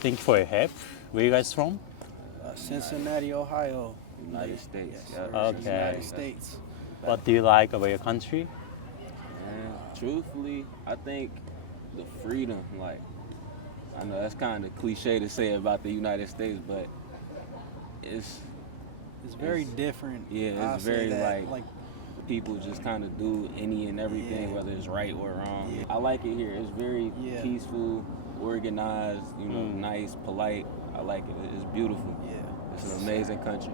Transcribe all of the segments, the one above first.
Thank you for your help. Where you guys from? Cincinnati, Ohio. United States. Yes, sir. Okay. United States. What do you like about your country? And truthfully, I think the freedom, like, I know that's kind of cliche to say about the United States, but it's very different. Yeah, I'll it's say very that. like people just kind of do any and everything, whether it's right or wrong. Yeah. I like it here. It's very Yeah. peaceful, organized, nice, polite. I like it. It's beautiful. Yeah. It's an amazing country.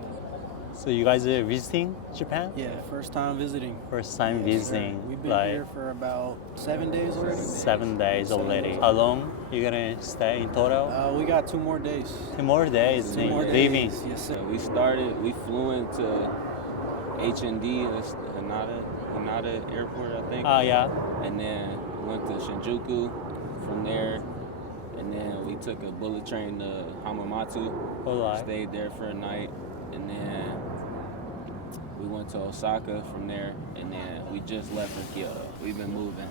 So you guys are visiting Japan? Yeah, first time visiting. First time Yes, sir. visiting. We've been like here for about 7 days already. 7 days already. How long you gonna stay in total? We got 2 more days. 2 more days. 2 more leaving. days. Yes, sir. We flew into H&D, that's Hanada Airport, I think. Yeah. And then went to Shinjuku from there. And then we took a bullet train to Hamamatsu. Alright. Stayed there for a night. And then we went to Osaka from there. And then we just left for Kyoto. We've been moving.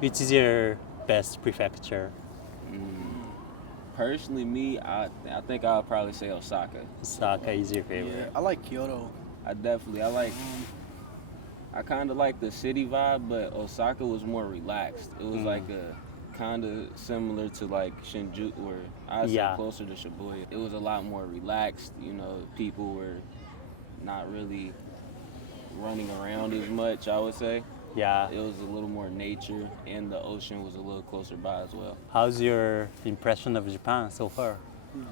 Which is your best prefecture? Personally, me, I think I'll probably say Osaka. Osaka is your Yeah, favorite. I like Kyoto. I kind of like the city vibe, but Osaka was more relaxed. It was like a kind of similar to like Shinjuku, or I'd say closer to Shibuya. It was a lot more relaxed. People were not really running around as much, I would say. Yeah. It was a little more nature, and the ocean was a little closer by as well. How's your impression of Japan so far?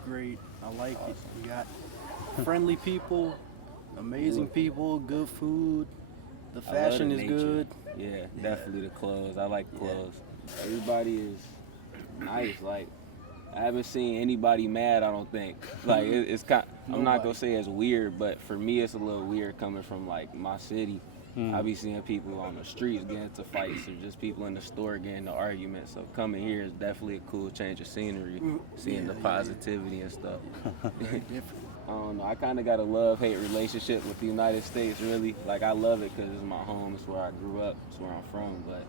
Great. I like it. We got friendly people, amazing people, good food. The I love fashion the is nature. good. Yeah, definitely the clothes. I like clothes. Everybody is nice. Like, I haven't seen anybody mad, I don't think. Like, it's kind. I'm not gonna say it's weird, but for me, it's a little weird coming from like my city. I be seeing people on the streets getting into fights, or just people in the store getting into arguments. So coming here is definitely a cool change of scenery, seeing the positivity and stuff. Very different. I don't know. I kind of got a love-hate relationship with the United States, really. Like, I love it because it's my home. It's where I grew up. It's where I'm from. But,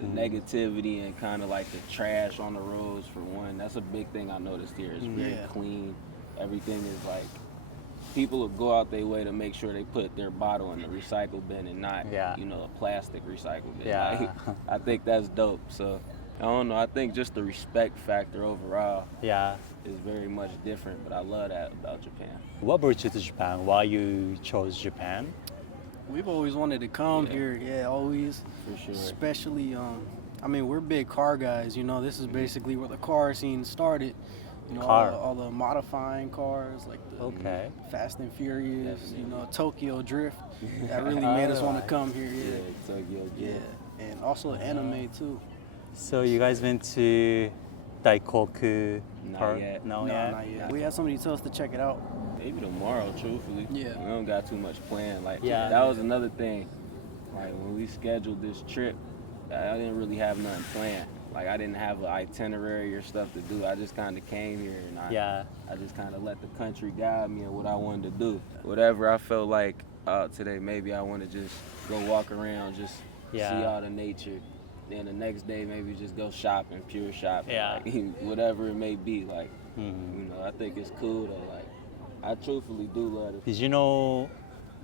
the negativity and kind of like the trash on the roads, for one, that's a big thing I noticed here. It's very clean. Everything is like, people will go out their way to make sure they put their bottle in the recycle bin and not, a plastic recycle bin. Yeah. Like, I think that's dope. So, I don't know. I think just the respect factor overall is very much different, but I love that about Japan. What brought you to Japan? Why you chose Japan? We've always wanted to come here. Yeah, always. For sure. Especially, we're big car guys. This is basically where the car scene started. All the modifying cars, like the Fast and Furious, Tokyo Drift. That really made us want to come here. Yeah, Tokyo Drift. Yeah, and also anime too. So you guys went to Daikoku Park? Yet. No, Not yet. We had somebody tell us to check it out. Maybe tomorrow, truthfully. Yeah. We don't got too much planned. Like, Yeah. that was another thing. Like, when we scheduled this trip, I didn't really have nothing planned. Like, I didn't have an itinerary or stuff to do. I just kind of came here, and I just kind of let the country guide me on what I wanted to do. Whatever I felt like today, maybe I want to just go walk around, just see all the nature. Then the next day, maybe just go shopping, pure shopping. Like, whatever it may be. Like, I think it's cool though. Like, I truthfully do love it. Did you know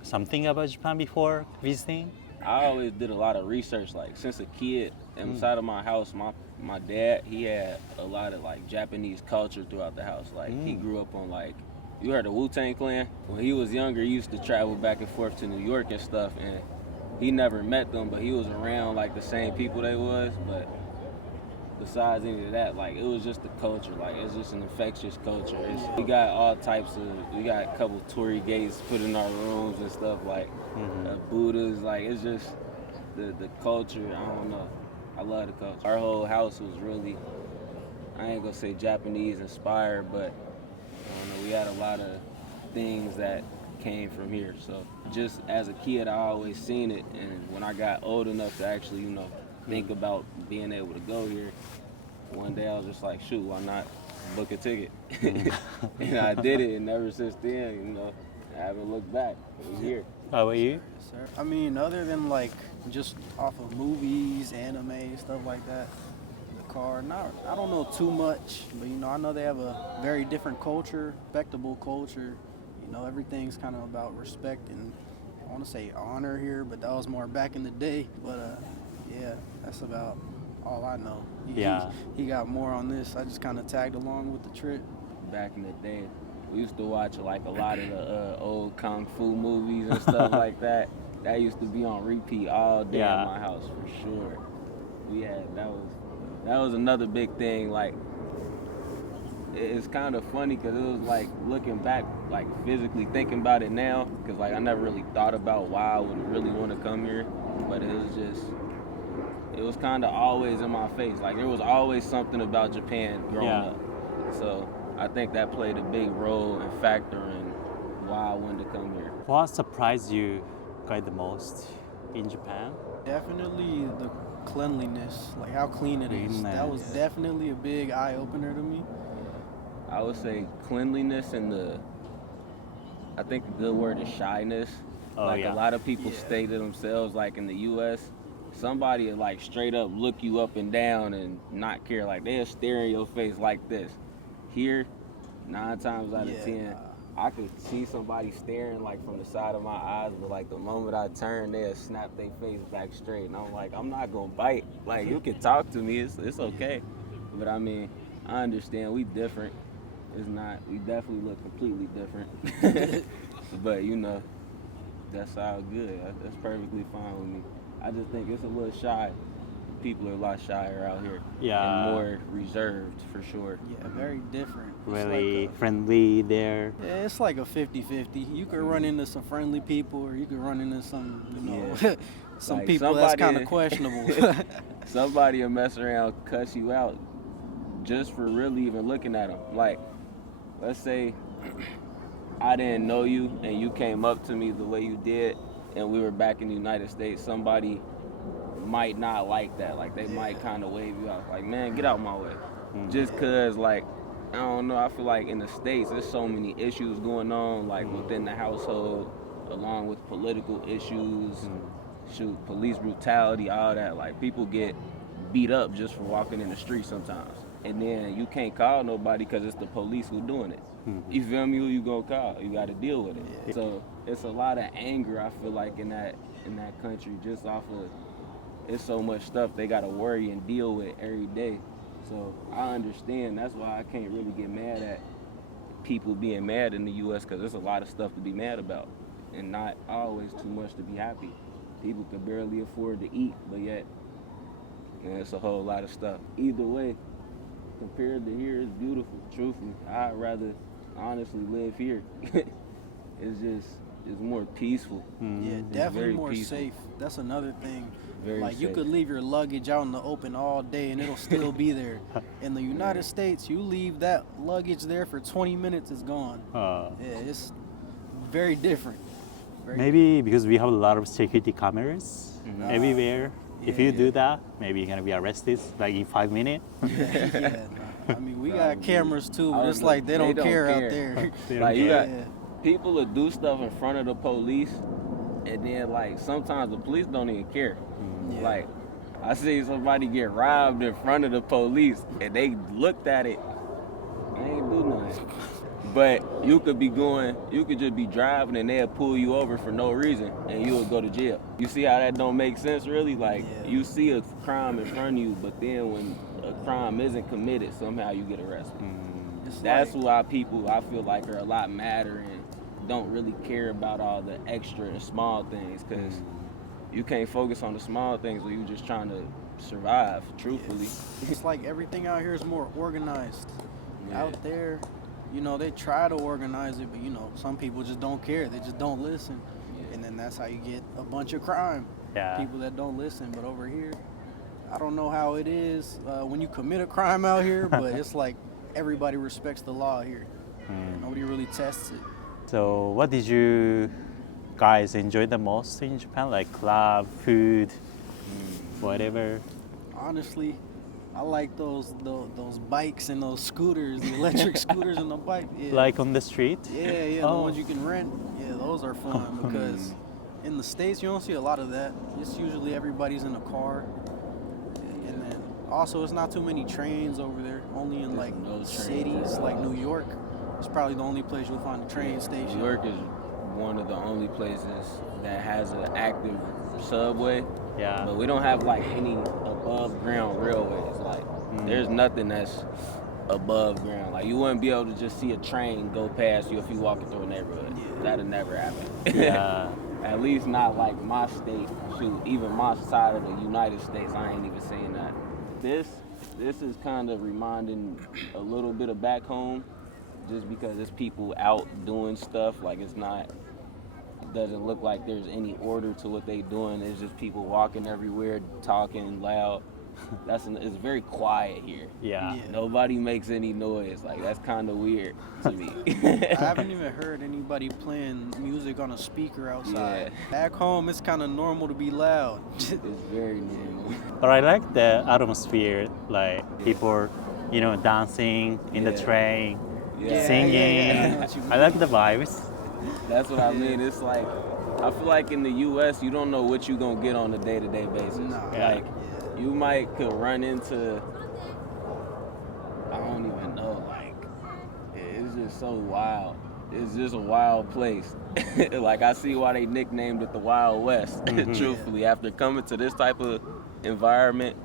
something about Japan before visiting? I always did a lot of research. Like, since a kid, inside of my house, my dad, he had a lot of like Japanese culture throughout the house. Like, he grew up on like, you heard the Wu-Tang Clan? When he was younger, he used to travel back and forth to New York and stuff, and he never met them, but he was around like the same people they was. But besides any of that, like, it was just the culture. Like, it's just an infectious culture. We got all types of, we got a couple torii gates put in our rooms and stuff, like Buddhas. Like, it's just the culture. I don't know. I love the culture. Our whole house was really, I ain't gonna say Japanese inspired, but I don't know, we had a lot of things that came from here. So just as a kid, I always seen it, and when I got old enough to actually, think about being able to go here, one day I was just like, shoot, why not book a ticket? And I did it, and ever since then, I haven't looked back. We're here. How about you? Sir. Other than like just off of movies, anime, stuff like that, car. I don't know too much, but I know they have a very different culture, respectable culture. Everything's kind of about respect and I want to say honor here, but that was more back in the day. But yeah, that's about all I know. He got more on this. I just kind of tagged along with the trip. Back in the day, we used to watch like a lot of the old kung fu movies and stuff like that. That used to be on repeat all day in my house for sure. That was another big thing. Like, it's kind of funny because it was like looking back, like physically thinking about it now, because like I never really thought about why I would really want to come here, but it was kind of always in my face. Like there was always something about Japan growing up. So I think that played a big role and factor in why I wanted to come here. What surprised you guys the most in Japan? Definitely the cleanliness, like how clean it is. That was definitely a big eye-opener to me. I would say cleanliness and I think the good word is shyness. A lot of people stay to themselves. Like in the U.S., somebody will like straight up look you up and down and not care. Like they'll stare in your face like this. Here, 9 times out of 10, I could see somebody staring like from the side of my eyes, but like the moment I turn, they'll snap their face back straight. And I'm like, I'm not gonna bite. Like you can talk to me, it's okay. But I mean, I understand we different. We definitely look completely different. But that's all good. That's perfectly fine with me. I just think it's a little shy. People are a lot shyer out here. And more reserved for sure. Yeah, very different. Really friendly there. Yeah, it's like a 50-50. You could run into some friendly people or you could run into some, some like people that's kind of questionable. Somebody will mess around, cuss you out just for really even looking at them. Like, let's say I didn't know you and you came up to me the way you did and we were back in the United States, somebody might not like that. Like they might kind of wave you out like, man, get out my way. Just cause like, I don't know, I feel like in the States there's so many issues going on like within the household, along with political issues, police brutality, all that. Like people get beat up just for walking in the street sometimes. And then you can't call nobody because it's the police who doing it. You feel me? Who you gonna call? You got to deal with it. So it's a lot of anger, I feel like, in that country, just off of it's so much stuff they got to worry and deal with every day. So I understand. That's why I can't really get mad at people being mad in the U.S. because there's a lot of stuff to be mad about and not always too much to be happy. People can barely afford to eat, but yet it's a whole lot of stuff. Either way, compared to here, it's beautiful. Truthfully, I'd rather honestly live here. It's more peaceful. Yeah, definitely more peaceful. Safe. That's another thing. Very like safe. You could leave your luggage out in the open all day and it'll still be there. In the United States, you leave that luggage there for 20 minutes, it's gone. It's very different. Maybe because we have a lot of security cameras everywhere. If you do that, maybe you're gonna be arrested like in 5 minutes. I mean, we got cameras too, but it's like they don't care out there. Like you got people that do stuff in front of the police, and then like sometimes the police don't even care. Like I see somebody get robbed in front of the police, and they looked at it, they ain't do nothing. But you could just be driving and they'll pull you over for no reason and you'll go to jail. You see how that don't make sense really? Like you see a crime in front of you, but then when a crime isn't committed, somehow you get arrested. That's why people, I feel like, are a lot madder and don't really care about all the extra and small things, because you can't focus on the small things when you're just trying to survive, truthfully. It's like everything out here is more organized. Out there, they try to organize it, but some people just don't care. They just don't listen. And then that's how you get a bunch of crime. People that don't listen. But over here, I don't know how it is when you commit a crime out here, but it's like everybody respects the law here. Nobody really tests it. So what did you guys enjoy the most in Japan? Like club, food, whatever? Honestly, I like those bikes and those scooters, the electric scooters and the bike. Like on the street? The ones you can rent. Yeah, those are fun because in the States you don't see a lot of that. It's usually everybody's in a car. And then Also, it's not too many trains over there. Only in like no cities like New York. It's probably the only place you'll find a train station. New York is one of the only places that has an active subway. Yeah. But we don't have like any above ground railways. Like there's nothing that's above ground. Like you wouldn't be able to just see a train go past you if you walking through a neighborhood. That'd never happen. Yeah. At least not like my state. Shoot, even my side of the United States, I ain't even saying that. This is kind of reminding a little bit of back home, just because it's people out doing stuff. Like doesn't look like there's any order to what they doing. It's just people walking everywhere, talking loud. It's very quiet here. Yeah. Nobody makes any noise. Like that's kind of weird to me. I haven't even heard anybody playing music on a speaker outside. Yeah. Back home, it's kind of normal to be loud. It's very normal. But I like the atmosphere, like people, dancing in the train, singing. I like the vibes. That's what I mean. It's like, I feel like in the U.S., you don't know what you're going to get on a day-to-day basis. No. Like, you could run into, I don't even know, like, it's just so wild. It's just a wild place. Like, I see why they nicknamed it the Wild West, truthfully. After coming to this type of environment,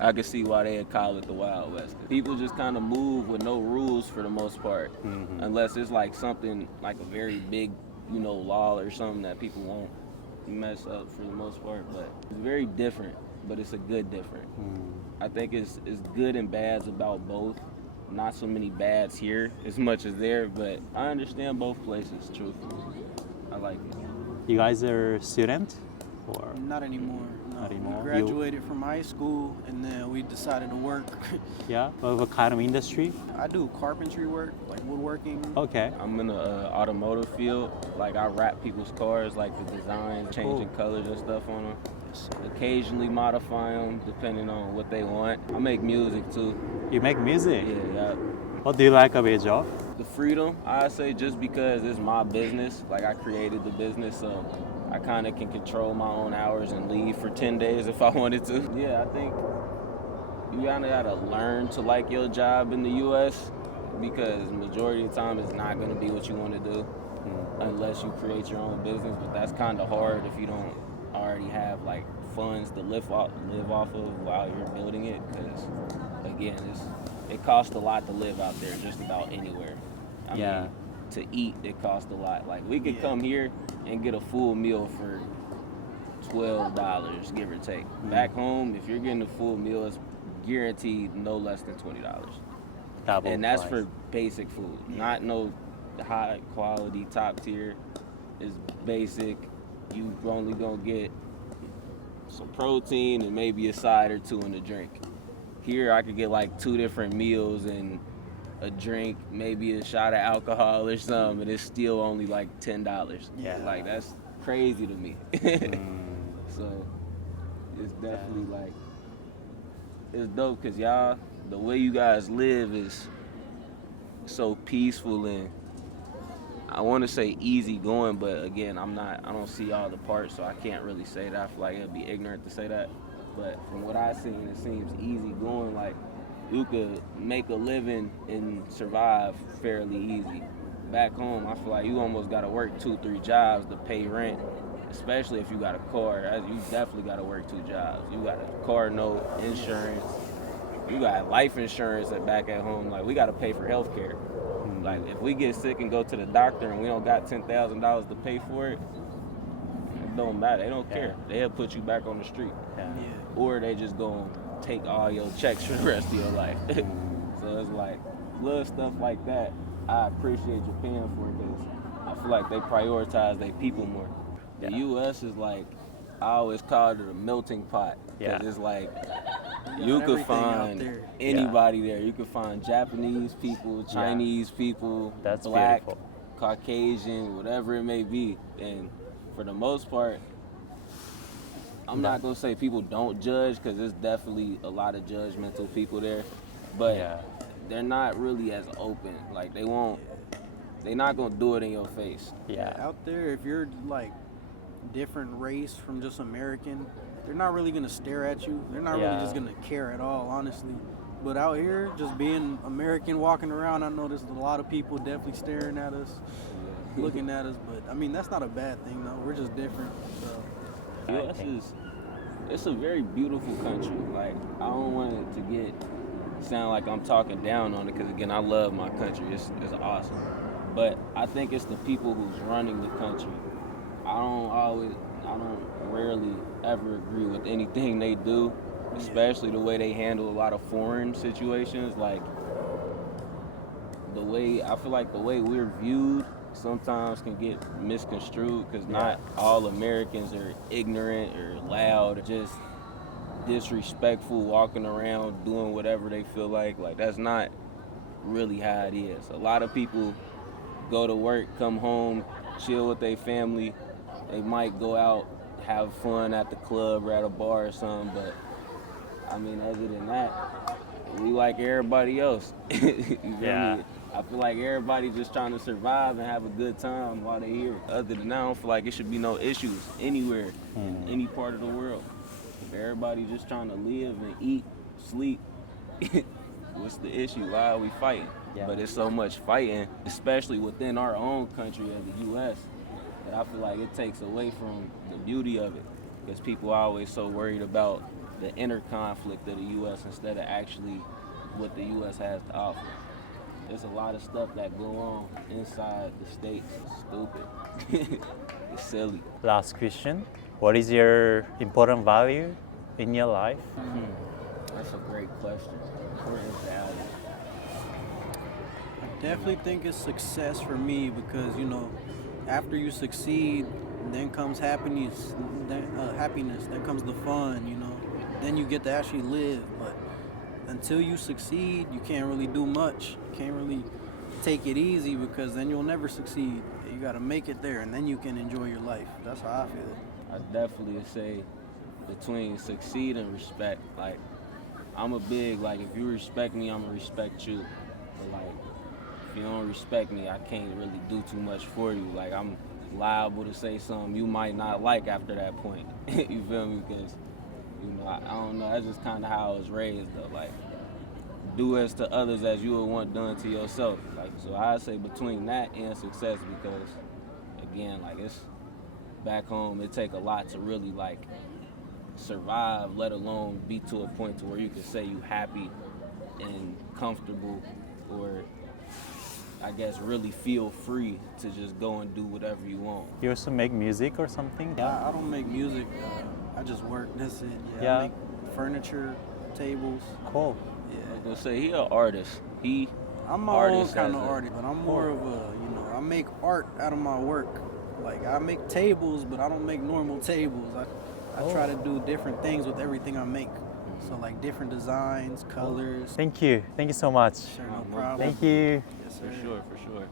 I can see why they call it the Wild West. People just kind of move with no rules for the most part, unless it's like something like a very big, law or something that people won't mess up for the most part. But it's very different, but it's a good different. I think it's good and bads about both. Not so many bads here as much as there, but I understand both places, truthfully. I like it. You guys are a student? Or? Not anymore. No. Not anymore. We graduated from high school and then we decided to work. Yeah? What kind of industry? I do carpentry work, like woodworking. Okay. I'm in the automotive field. Like I wrap people's cars, like the designs, changing colors and stuff on them. Occasionally modify them depending on what they want. I make music too. You make music? Yeah. What do you like about your job? The freedom, I say, just because it's my business. Like I created the business, so I kind of can control my own hours and leave for 10 days if I wanted to. Yeah, I think you kind of gotta learn to like your job in the U.S. because majority of the time it's not gonna be what you want to do unless you create your own business. But that's kind of hard if you don't already have like funds to live off of while you're building it. Because again, it costs a lot to live out there, just about anywhere. I mean, to eat, it costs a lot. Like we could come here and get a full meal for $12, give or take. Back home, if you're getting a full meal, it's guaranteed no less than $20. Double and that's price. for basic food, not no high quality top tier. It's basic. You only gonna get some protein and maybe a side or two and a drink. Here, I could get like 2 different meals and a drink, maybe a shot of alcohol or something, and it's still only like $10. Yeah. Like that's crazy to me. So it's definitely like, it's dope because y'all, the way you guys live is so peaceful and I want to say easy going, but again, I don't see all the parts, so I can't really say that. I feel like it'd be ignorant to say that. But from what I've seen, it seems easy going. Like you could make a living and survive fairly easy. Back home, I feel like you almost got to work 2-3 jobs to pay rent, especially if you got a car. You definitely got to work 2 jobs. You got a car note, insurance. You got life insurance back at home. Like we got to pay for health care. Like if we get sick and go to the doctor and we don't got $10,000 to pay for it, it don't matter. They don't care. They'll put you back on the street. Or they just gonna take all your checks for the rest of your life. So it's like little stuff like that I appreciate you paying for because I feel like they prioritize their people more. The U.S. is like, I always called it a melting pot because it's like you could find anybody there. You could find Japanese people, Chinese people, That's black, beautiful. Caucasian, whatever it may be. And for the most part, I'm not gonna say people don't judge because there's definitely a lot of judgmental people there, but they're not really as open. Like they're not gonna do it in your face. Out there, if you're like different race from just American, they're not really gonna stare at you. They're not really just gonna care at all, honestly. But out here, just being American, walking around, I know there's a lot of people definitely staring at us, looking at us. But I mean, that's not a bad thing, though. We're just different. So. U.S. it's a very beautiful country. Like, I don't want it to sound like I'm talking down on it, because again, I love my country. It's awesome. But I think it's the people who's running the country. I don't rarely ever agree with anything they do, especially the way they handle a lot of foreign situations. Like, I feel like the way we're viewed sometimes can get misconstrued, because not all Americans are ignorant or loud or just disrespectful, walking around doing whatever they feel like. Like, that's not really how it is. A lot of people go to work, come home, chill with their family. They might go out, have fun at the club or at a bar or something, but I mean, other than that, we like everybody else. You feel me? I feel like everybody just trying to survive and have a good time while they're here. Other than that, I don't feel like it should be no issues anywhere, in any part of the world. If everybody just trying to live and eat, sleep, what's the issue? Why are we fighting? But it's so much fighting, especially within our own country as the U.S., that I feel like it takes away from the beauty of it, because people are always so worried about the inner conflict of the U.S. instead of actually what the U.S. has to offer. There's a lot of stuff that go on inside the States. It's stupid. It's silly. Last question. What is your important value in your life? That's a great question. Important value. I definitely think it's success for me, because, you know, after you succeed, then comes happiness, then comes the fun, you know. Then you get to actually live. But until you succeed, you can't really do much. You can't really take it easy, because then you'll never succeed. You got to make it there, and then you can enjoy your life. That's how I feel. I definitely say between succeed and respect. Like, I'm a big, like, if you respect me, I'm going to respect you. But, like, if you don't respect me, I can't really do too much for you. Like, I'm liable to say something you might not like after that point. You feel me? Because, you know, I don't know. That's just kind of how I was raised, though. Like, do as to others as you would want done to yourself. Like, so I say between that and success, because, again, like, it's back home, it take a lot to really, like, survive, let alone be to a point to where you can say you happy and comfortable, or I guess really feel free to just go and do whatever you want. You also make music or something? I don't make music. I just work. That's it. I make furniture, tables. Cool. I was gonna say, he an artist. I'm my own kind of artist, but I'm more of a, you know, I make art out of my work. Like, I make tables, but I don't make normal tables. I try to do different things with everything I make. So, like, different designs, colors. Thank you. Thank you so much. Sure, no problem. Thank you. Yes, sir. For sure.